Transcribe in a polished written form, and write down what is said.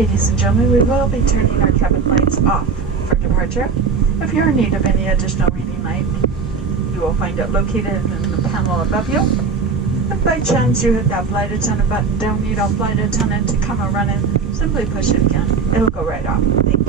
Ladies and gentlemen, we will be turning our cabin lights off for departure. If you're in need of any additional reading light, you will find it located in the panel above you. If by chance you hit that flight attendant button, don't need a flight attendant to come and run in, simply push it again. It'll go right off. Thank you.